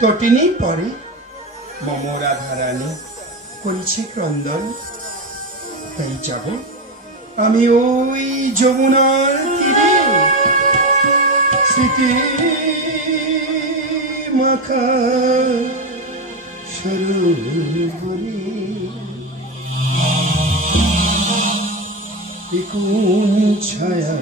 তটিনী পরে মম রাধারানী করেছে ক্রন্দন, তাই যাব আমি ওই যমুনার তীরে স্মৃতি মাখা সরোবরে কোন ছায়া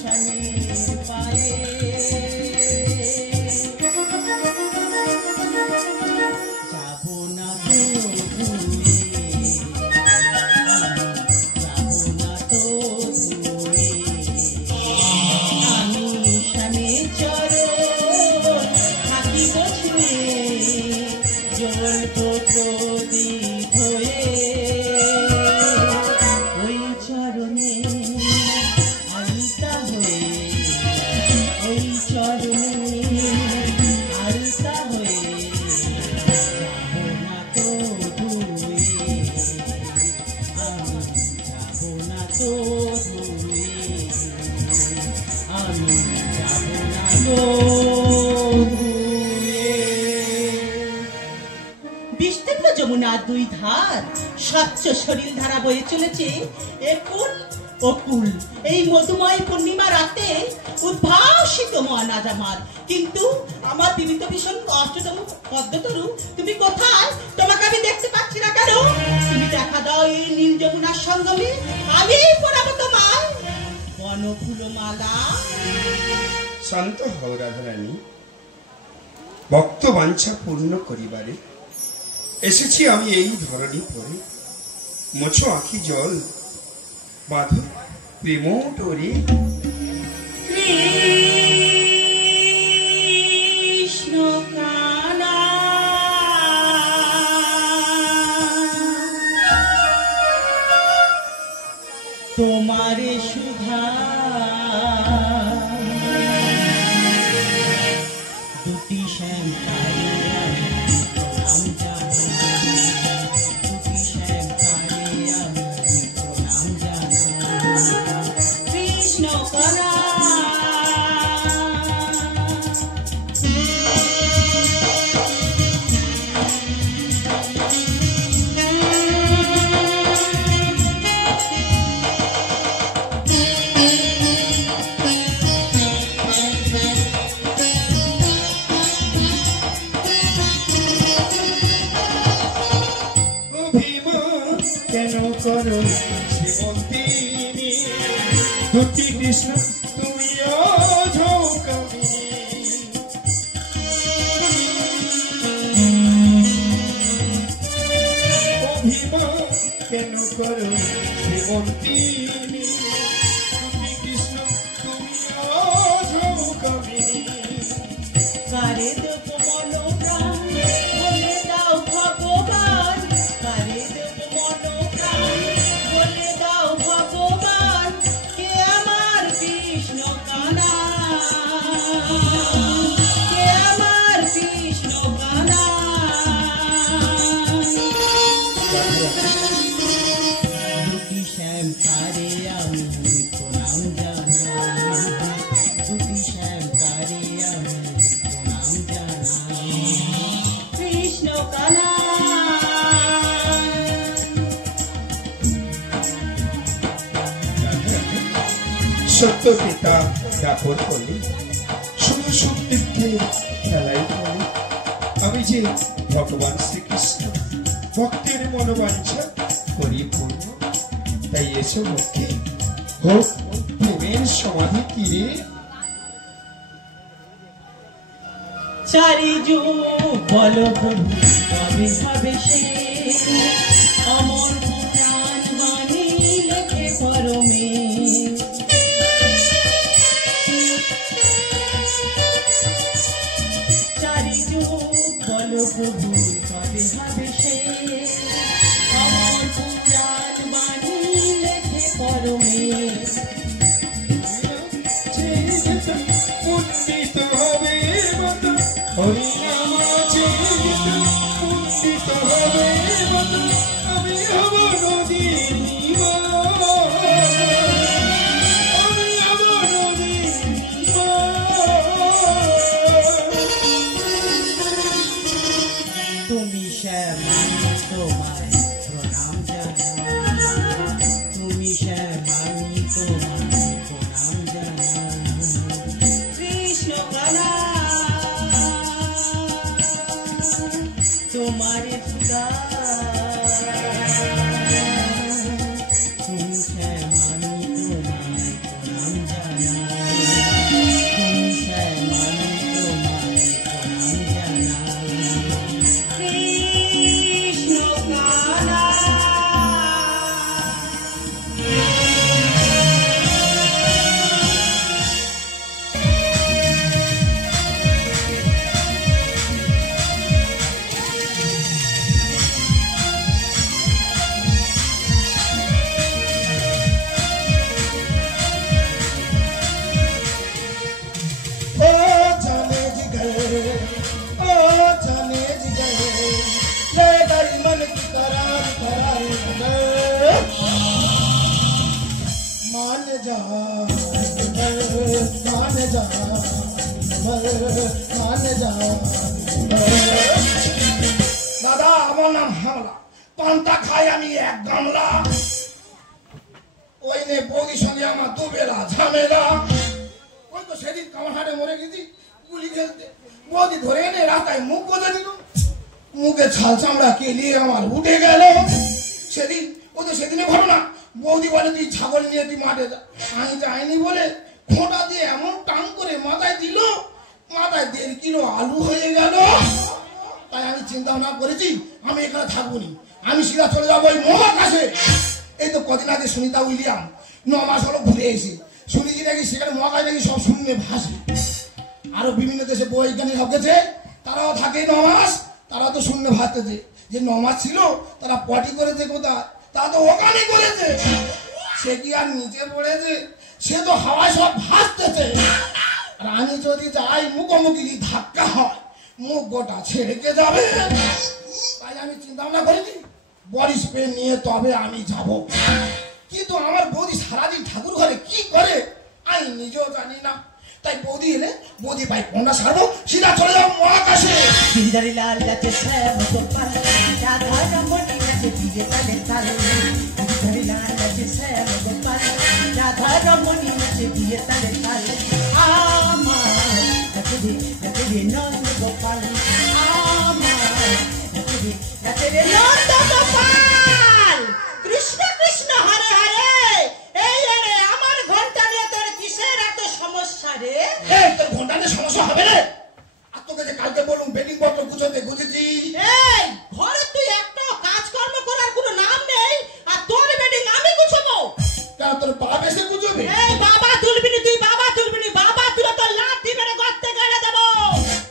স্বামীর পায়ে যাব না তো বিস্তীর্ণ যমুনার দুই ধার স্বচ্ছ সলিল ধারা বয়ে চলেছে একুল অকুল এই মধুময় পূর্ণিমা রাতে উদ্ভাসিত মহানাজ আমার। কিন্তু আমার বিবিধ ভীষণ কষ্টতম পদ্মতরু, তুমি কোথায়? তোমাকে আমি দেখতে পাচ্ছি না কেন? তুমি দেখা দাও এই নীল যমুনার সঙ্গমে, আমি পড়াবো তোমায় বনফুলমালা। শান্ত হও রাধারানী, ভক্ত বাঞ্ছা পূর্ণ করিবারে এসেছি আমি এই ধরনী পরে। মোছো আঁখি জল, বাঁধো প্রেম টোরে। কৃষ্ণ কানা তোমারে সুধা দুটি শ্যাম কৃষ্ণ কানা কেন করো শ্রীমন্তিনী, দুটি কৃষ্ণ তুমি অভিমান কেন করো শ্রীমন্তিনী, দুটি কৃষ্ণ তুমি অঝকামিনী। কারে দেব মনোপ্রাণ বলে দাও ভগবান, কারে দেব মনোপ্রাণ বলে দাও ভগবান, কে আমার কৃষ্ণ কানা, কে আমার কৃষ্ণ কানা। দুটি শ্যাম তারে আমি প্রণাম জানাই, দুটি শ্যাম তারে আমি প্রণাম জানাই, কৃষ্ণ কানা। সত্য পিতা দাপট করলে শুভ সুতীর্থে খেলাই করে। আমি যে ভগবান শ্রীকৃষ্ণ ভক্তের মনোবাঞ্ছা করি পূর্ণ, তাই এসো মুখে হোক প্রেমের সমাধি তীরে। চারিযুগ বলো প্রভু কবে হবে শেষ, অমর পুরাণ বাণী লেখে পরমে। চারিযুগ বলো প্রভু কবে হবে শেষ, অমর পুরাণ বাণী লেখে পরমে। উন্নীত হবে হরিনাম আছে, উন্নীত হবে আমি হব जा मान जा मान जा দাদা আমার নাম হামলা পান্তা খাই আমি এক গামলা ওই নে বৌদির সঙ্গে আমার দুবেলা ঝামেলা ওই তো সেদিন কামারহাটে মরে গেছি গুলি খেলতে বৌদি ধরে এনে রাতায় মুখ বলে দিল মুখে ছাল চামড়া কেলিয়ে আমার উঠে গেল সেদিন ও তো সেদিনে ঘটনা বৌদি বলে তুই ছাগল নিয়ে তুই মাঠে যা আমি যাইনি বলে খোঁটা দিয়ে এমন টান করে মাথায় দিল মাথায় 1.5 কিলো আলু হয়ে গেল তাই আমি চিন্তা ভাবনা করেছি আমি এখানে থাকবো নি আমি সিধা চলে যাবো ওই মহাকাশে এই তো কদিন আগে সুনিতা উইলিয়াম 9 মাস হলো ঘুরে এসে শুনেছি নাকি সেখানে মহাকাশ নাকি সব শূন্যে ভাসে আরো বিভিন্ন দেশে বৈজ্ঞানিক হকেছে তারাও থাকে 9 মাস তারা তো শূন্য ভাসতেছে যে 9 মাস ছিল তারা পটি করেছে কোথায় তা তো ওখানে করেছে সে কি আর নিচে পড়েছে সে তো হাওয়ায় সব ভাসতেছে আর আমি যদি যাই মুখোমুখি ধাক্কা হয় মুখ গোটা ছেড়ে যাবে তাই আমি চিন্তা ভাবনা করেছি বডি স্প্রে নিয়ে তবে আমি যাব কিন্তু আমার বৌদি সারাদিন ঠাকুর ঘরে কি করে আমি নিজেও জানি না তাই বৌদি এলে বৌদি ভাই কোনটা সারবো সিধা চলে যাবো মহাকাশে গিরিধারী লাল যাচ্ছে শ্যাম গোপাল রাধা রমণী নাচে ডিজে তালে তালে গিরিধারী লাল যাচ্ছে শ্যাম গোপাল রাধা রমণী নাচে ডিজে তালে তালে আমার নাচে রে নন্দ গোপাল আমার নাচে রে নন্দ গোপাল কৃষ্ণ কৃষ্ণ হরে হরে এই রে আমার ঘন্টা নিয়ে তোর কিসের এত সমস্যা রে এই তোর ঘন্টা নিয়ে সমস্যা হবে রে আর তোকে যে কালকে বলুন বেডিং পত্র গুছোতে গুছেছি এই ঘরে তুই একটা কাজকর্ম করার কোনো নাম নেই আর তোর বেডিং আমি গুছাবো কেন তোর বাবা এসে গুছবে এই বাবা তুলবি নি তুই বাবা তুলবি নি বাবা তুলে তোর লাঠি মেরে গর্তে গেড়ে দেবো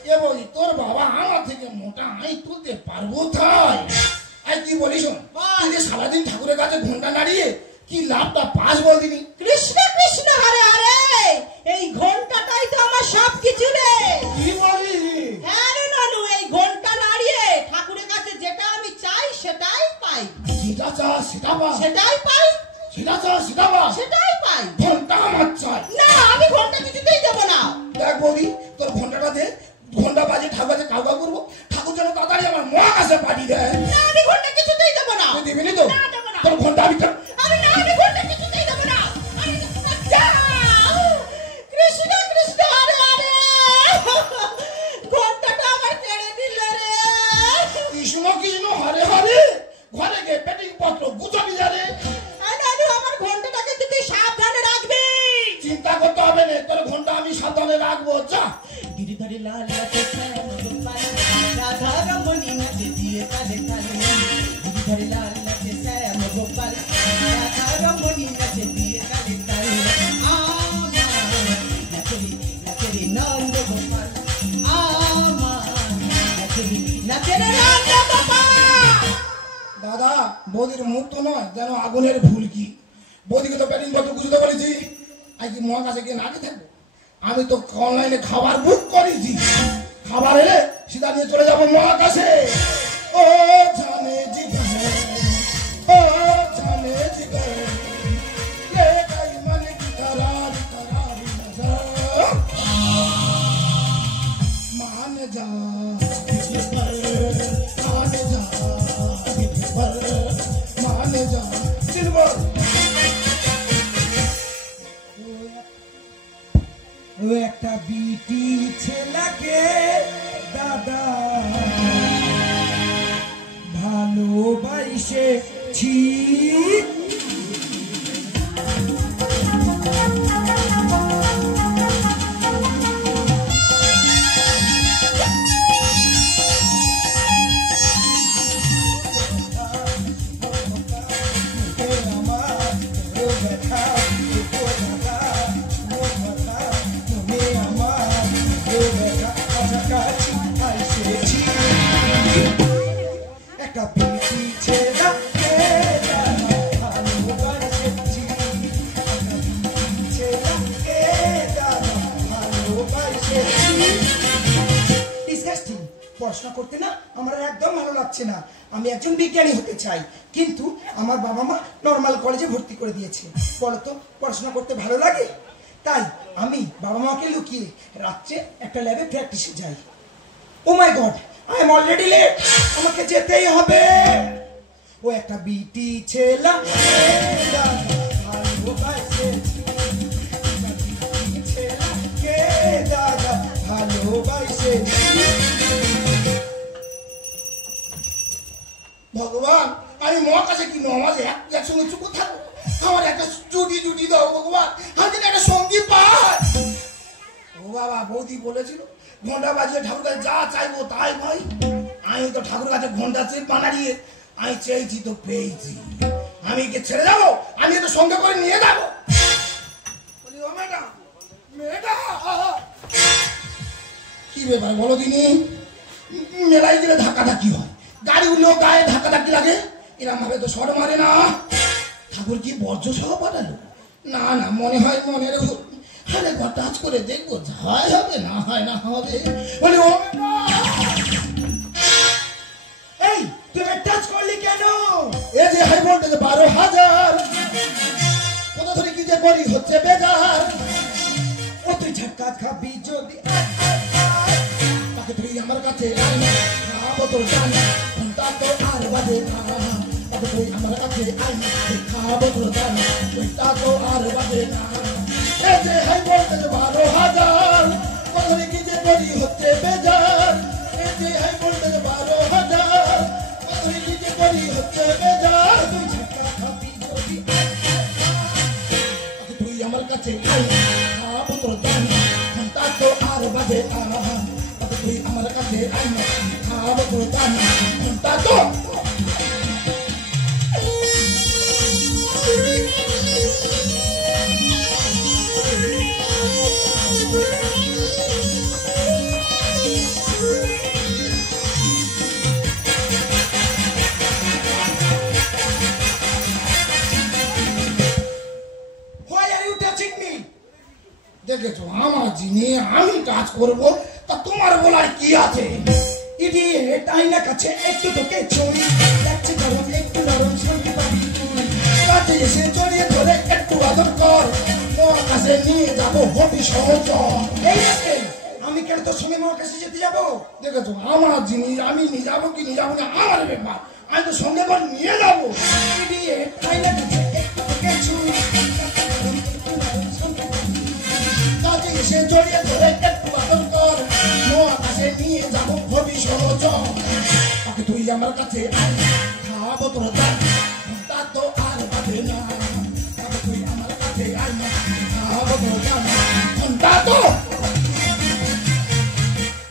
এ বলি তোর বাবা আমার থেকে মোটা আমি তুলতে পারবো তাই এই কি বলিস তুই যে সারাদিন ঠাকুরের কাছে ঘন্টা নাড়িয়ে কি লাভটা পাস বল দিনি কৃষ্ণ কৃষ্ণ হরে হরে এই ঘন্টাটাই তো আমার সব কিছু রে কি বলি হ্যাঁ রে নানু এই ঘন্টা নাড়িয়ে ঠাকুরের কাছে যেটা আমি চাই সেটাই পাই সেটা চা সেটা পা সেটাই পাই সেটা চা সেটা পা সেটাই পাই ঘন্টা আমার চাই না আমি ঘন্টা কিছুতেই দেবো না দেখ বলি তোর ঘন্টাটা দে ঘন্টা বাজে ঠাকুরকে কাউকা করবো ঠাকুর যেন তাড়াতাড়ি আমার মহাকাশে পাঠিয়ে দেয় না আমি ঘন্টা কিছুতেই দেবো না তুই দিবি নি তো না, দেবো না। তোর ঘন্টা আমি আমি ঘন্টা কিছুতেই দেবো না যাও! কৃষ্ণ কৃষ্ণ হরে হরে ঘন্টাটা আমার কেড়ে দিল রে কৃষ্ণ কৃষ্ণ হরে হরে ঘরে গিয়ে পেটিং পত্র গুছাবি যারে নানু আমার ঘন্টাটাকে তুই সাবধানে রাখবি চিন্তা করতে হবে না তোর ঘন্টা আমি সাবধানে রাখবো যা গিরিধারী লাল নাচে শ্যাম গোপাল রাধা রমণী নাচে দিয়ে তালে তালে গিরিধারী লাল নাচে শ্যাম গোপাল রাধা রমণী নাচে দিয়ে তালে তালে আমার নাচে নন্দ গোপাল আমার নাচে নন্দ গোপাল দাদা বৌদির মুখ তো নয় যেন আগুনের ভুলকি বৌদিকে তো পেটিং পত্র গুছতে বলেছি আজ কি মহাকাশে গিয়ে নাকি থাকবো আমি তো অনলাইনে খাবার বুক করেছি খাবার এলে সিধা নিয়ে চলে যাবো মহাকাশে ও জানে জিগানে ও জানে জিগানে ये कई मन की करार करारी नजर मान जा मान जा मान जा दिलबर ও একটা বিটি ছেলেকে দাদা ভালোবাসেছি একটা বিটি ছেলেকে পড়াশোনা করতে না আমার একদম ভালো লাগছে না। আমি একজন বিজ্ঞানী হতে চাই, কিন্তু আমার বাবা মা নর্মাল কলেজে ভর্তি করে দিয়েছে। বলতো পড়াশোনা করতে ভালো লাগে? তাই আমি বাবা মাকে লুকিয়ে রাত্রে একটা ল্যাবে প্র্যাকটিসে যাই। Oh my god, I am already late, আমাকে যেতেই হবে। ও একটা বিটি ছেলা ভগবান, আমি মহাকাশে কি নমাজে একসঙ্গে চুপ থাকবো? আমার একটা জুটি দাও ভগবান, আমি একটা সঙ্গী পাই। ও বাবা, বৌদি বলেছিল ঘন্টা বাজিয়ে ঠাকুর কাছে যা চাইবো তাই ভাই। আমি তো ঠাকুর কাছে ঘন্টা চেয়ে বানাড়িয়ে আমি চেয়েছি তো পেয়েছি। আমি কি ছেড়ে যাবো? আমি তো সঙ্গে করে নিয়ে যাবো। বলি ও ম্যাডাম, কি ব্যাপার বলো দিনি? মেলায় গেলে ধাক্কাধাক্কি হয়, গাড়িগুলো গায়ে ধাক্কাধাক্কি লাগে, এরম ভাবে তো শর্ট মারে না। ঠাকুর কি বর্জ্য সহ পাঠালো? না না, মনে হয় মনের ভুল। আরে ঘর টাচ করে দেখবো, হয় হবে না হয় না হবে। বলি ও এই তুই টাচ করলি কেন? এই যে হাই ভোল্টেজ 12,000, কোথা থেকে কি যে করি হচ্ছে বেজার। ও তুই ঝটকা খাবি যদি তাকে তুই আমার কাছে খাবো তোর জান, ঘন্টা তো আর বাজে না। তাকে তুই আমার কাছে খাবো তোর জান, ঘন্টা তো আর বাজে না। এই যে হাই ভোল্টেজ 12,000, কোথা থেকে কি যে করি হচ্ছে বেজার। এই যে হাই ভোল্টেজ 12,000, কোথা থেকে কি যে করি হচ্ছে বেজার। তুই ঝটকা খাবি যদি তাকে তুই আমার কাছে খাবো তোর জান, ঘন্টা তো আর বাজে না। তাকে তুই আমার কাছে খাবো তোর জান, ঘন্টা তো। Why are you touching me? দেখেছো আমার জিনে আমি কাজ করবো, তা তোমার বলার কি আছে? ইডিয়েট, আয়না কাছে একটু তোকে ছড়ি যাচ্ছে গরম, একটু নরম শান্তি পাবি তুই। কাছে এসে জড়িয়ে ধরে একটু আদর কর, মহাকাশে নিয়ে যাবো হবি সহজ। এই আছে, আমি কেন তোর সঙ্গে মহাকাশে যেতে যাবো? দেখেছো আমার জিনিস আমি নিয়ে যাবো কি নিয়ে যাবো না আমার ব্যাপার, আমি তো সঙ্গে করে নিয়ে যাবো। ইডিয়েট, আয়না কাছে একটু তোকে ছড়ি যাচ্ছে গরম, একটু নরম শান্তি পাবি। কাছে এসে জড়িয়ে ধরে একটু আদর কর, মহাকাশে নিয়ে যাবো হবি সহজ। তাকে তুই আমার কাছে খাবো তোর দান, তা তো আর বাজে না। তাকে তুই আমার কাছে খাবো তোর দান, তা তো।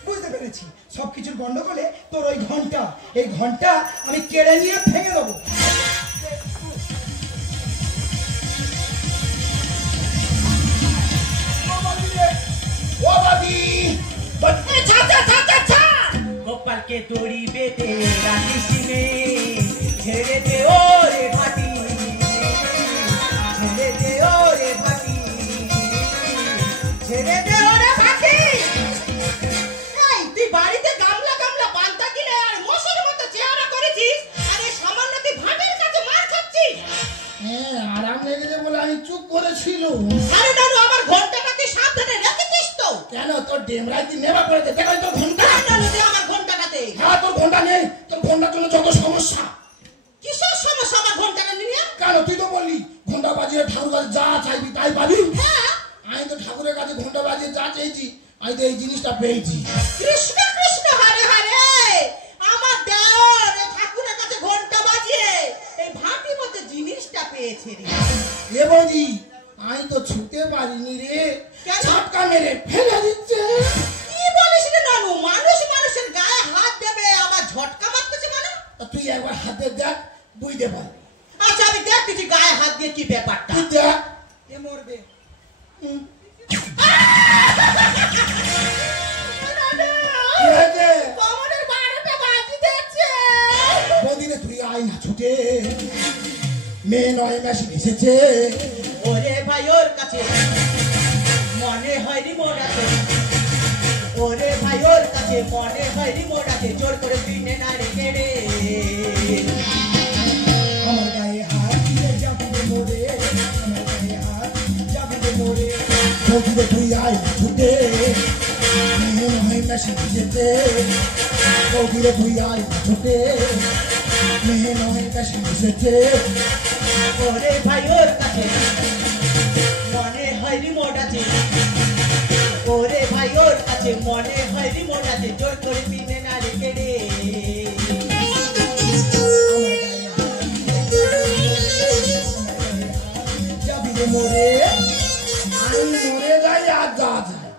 বুঝতে পেরেছি, সবকিছুর গন্ডগোলে তোর ওই ঘন্টা, এই ঘন্টা আমি কেড়ে নিয়ে ভেঙে দেবো। ও বাবি, গোপালকে দড়ি বেঁধে রাখিস নে, ছেড়ে দে ওরে ভাটি, ছেড়ে দে ওরে ভাটি, ছেড়ে দে ওরে ভাটি। এই, তুই বাড়িতে গামলা গামলা পান্তা কিনে আর মশার মতো চেহারা করেছিস, আর এই সামান্য তুই ভাবের কাছে মার খাচ্ছিস। হ্যাঁ আরাম লেগেছে বলে আমি চুপ করেছিল। আরে নানু, আমার ঘন্টাটাকে সাবধানে রেখেছিস তো? কেন তোর ডেমরাই কি নেবা পড়েছে? দেখো তোর ঘন্টা। না নানু, দে আমার ঘন্টাটাতে। হ্যাঁ তোর ঘন্টা নেই, তোর ঘন্টার জন্য যত সমস্যা। কিসের সমস্যা আমার ঘন্টাটা নিয়ে? কেন তুই তো বললি ঘন্টা বাজিয়ে ঠাকুর কাছে যা চাইবি তাই পাবি। হ্যাঁ, আমি তো ঠাকুরের কাছে ঘন্টা বাজিয়ে যা চেয়েছি, আমি তো এই জিনিসটা পেয়েছি। কৃষ্ণ কৃষ্ণ হরে হরে। আমার দেওর এই ঠাকুরের কাছে ঘন্টা বাজিয়ে এই ভাটি মতো জিনিসটা পেয়েছে রে। এ বৌদি, আমি তো ছুটতে পারিনি রে, কেন? ঝটকা মেরে ফেলে দিচ্ছে। কি বলিস রে নানু? মানুষ মানুষের গায়ে হাত দেবে আবার ঝটকা মারতেছে মানে? তা তুই একবার হাতে দেখ, বুঝতে পারবি। আচ্ছা, আমি দেখতেছি গায়ে হাত দিয়ে কি ব্যাপারটা। তুই দেখ। এ মরবে। কি হয়েছে? কমরের 12টা বাজি দিচ্ছে। বৌদিরে তুই আয় না ছুটে, মেয়ে নয় মেশিন এসেছে। ওরে ভাই ওর কাছে মনে হয় রি মোর আছে, ওরে ভাই ওর কাছে আছে মনে হয় রিমোট আছে জোর করে পিনে না রেখে রে আমার গায়ে হাত দিয়ে যাবি রে মোরে আমার গায়ে হাত যাবি রে মোরে বৌদিরে তুই আয় ছুটে মেহে নয় মেশিন যেতে বৌদিরে তুই আয় ছুটে মেহে নয় মেশিন যেতে ওরে ভাই ওর কাছে মনে হয় রিমোট আছে ওরে ভাই ওর কাছে মনে হয় রিমোট আছে জোর করে পিনে না রেখে রে যাবি রে মোরে আমি মরে যাই আর যা যায়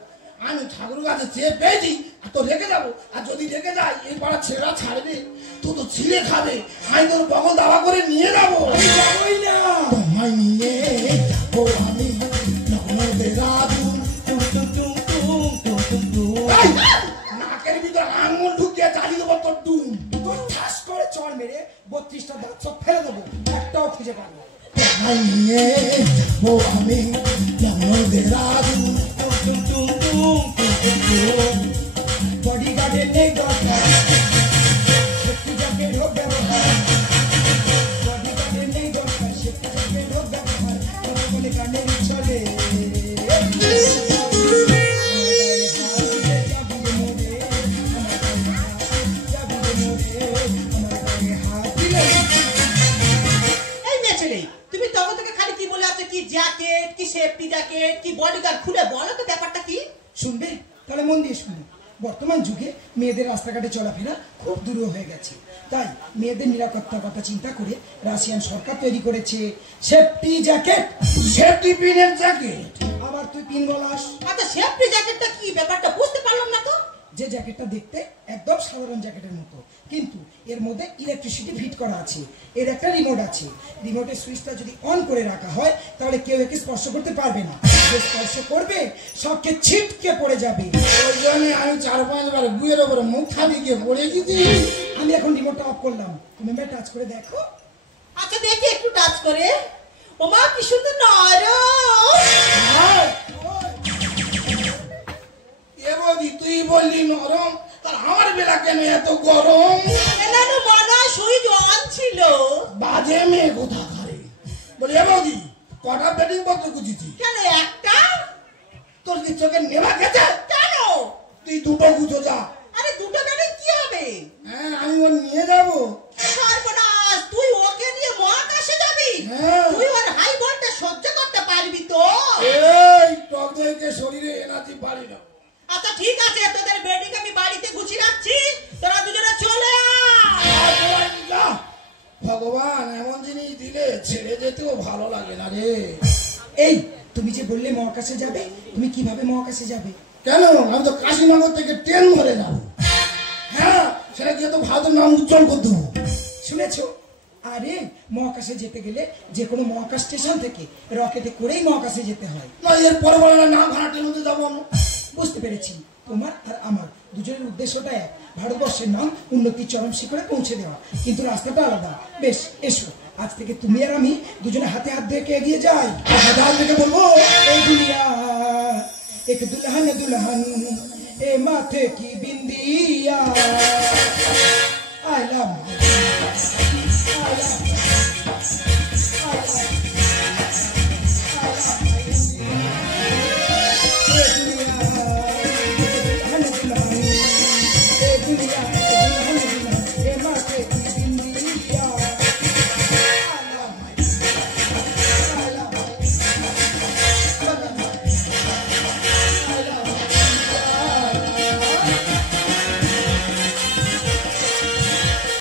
আমি ঠাকুর কাছে চেয়ে পেয়েছি আর তো রেখে যাবো আর যদি রেখে যাই এই পাড়া ছেলেরা ছাড়বে তুই তো ছিঁড়ে খাবে আমি তোর বগল দাওয়া করে নিয়ে যাবো যাবই না তোমায় নিয়ে যাবো আমি দেরাদুন নাকের ভিতর আঙুল ঢুকিয়ে চালিয়ে দেবো তোর ডুম তোর ঠাস করে চড় মেরে 32টা দাঁত সব ফেলে দেবো একটাও খুঁজে পাবো না। তোমায় নিয়ে যাবো আমি দেরাদুন বডিগার্ডের নেই দরকার সেফটি জ্যাকেট হোক ব্যবহার বডিগার্ডের নেই দরকার সেফটি জ্যাকেট হোক ব্যবহার তবে বলে গানের চলে এই মেয়ে ছেলে তুমি তখন থেকে খালি কি বলে আছো কি জ্যাকেট কি সেফটি জ্যাকেট কি বডিগার্ড খুলে বলো তো ব্যাপারটা কি শুনবে তাহলে মন দিয়ে শুনো বর্তমান যুগে মেয়েদের রাস্তাঘাটে চলাফেরা খুব দূর হয়ে গেছে তাই মেয়েদের নিরাপত্তার কথা চিন্তা করে রাশিয়ান সরকার তৈরি করেছে সেফটি জ্যাকেট সেফটি পিনের জ্যাকেট আবার তুই পিন বলাস আচ্ছা সেফটি জ্যাকেটটা কি ব্যাপারটা বুঝতে পারলাম না তো যে জ্যাকেটটা দেখতে একদম সাধারণ জ্যাকেটের মতো কিন্তু এর মধ্যে ইলেকট্রিসিটি ফিট করা আছে এর একটা রিমোট আছে রিমোটের সুইচটা যদি অন করে রাখা হয় তাহলে কেউ একে স্পর্শ করতে পারবে না যে স্পর্শ করবে সবকে ছিটকে পড়ে যাবে ওই জন্য আমি 4-5 বার গুয়ের ওপরে মুখ খাবিকে পড়ে গেছি আমি এখন রিমোটটা অফ করলাম তুমি এবার টাচ করে দেখো আচ্ছা দেখি একটু টাচ করে ওমা কি সুন্দর নরম এ বৌদি তুই বললি নরম আর আমার বেলা কেন এত গরম না না মনে হয় সুইচ অন ছিল বাজে মেয়ে কোথা খারে বলি এ বৌদি কটা বেডিং পত্র গুছিছি কেন একটা তোর কি চোখে নেবা গেছে কেন তুই দুটো গুছো যা আরে দুটো বেডে কি হবে হ্যাঁ আমি ওর নিয়ে যাবো সর্বনাশ তুই ওকে নিয়ে মহাকাশে যাবি হ্যাঁ। তুই ওর হাই ভোল্টেজ সহ্য করতে পারবি তো এই টক দইকে শরীরে এনার্জি পারি না আচ্ছা ঠিক আছে তোদের বেডিং আমি বাড়িতে গুছিয়ে রাখছি তোরা দুজনে চলে আয় আর তোরা যা। ভগবান এমন জিনিস দিলে ছেড়ে যেতেও ভালো লাগে না রে এই তুমি যে বললে মহাকাশে যাবে তুমি কিভাবে মহাকাশে যাবে কেন আমি তো কাশীনগর থেকে ট্রেন ধরে যাবো হ্যাঁ সেটা গিয়ে তো ভারতের নাম উজ্জ্বল করতে হবে শুনেছো আরে মহাকাশে যেতে গেলে যে কোনো মহাকাশ স্টেশন থেকে রকেটে করেই মহাকাশে যেতে হয় না এর পরে বলে না ভাড়া ট্রেনে যাবো আমরা বুঝতে পেরেছি তোমার আর আমার দুজনের উদ্দেশ্যটা এক ভারতবর্ষের নাম উন্নতির চরম শিখরে পৌঁছে দেওয়া কিন্তু রাস্তাটা আলাদা বেশ এসো আজ থেকে তুমি আর আমি দুজনে হাতে হাত দিয়ে এগিয়ে যাই হাজার থেকে বলবো এই দুনিয়া এক দুल्हन दुल्हन ए माथे की बिंदिया आई लव दुल्हन दुल्हन ए दुनिया दुल्हन दुल्हन ए माथे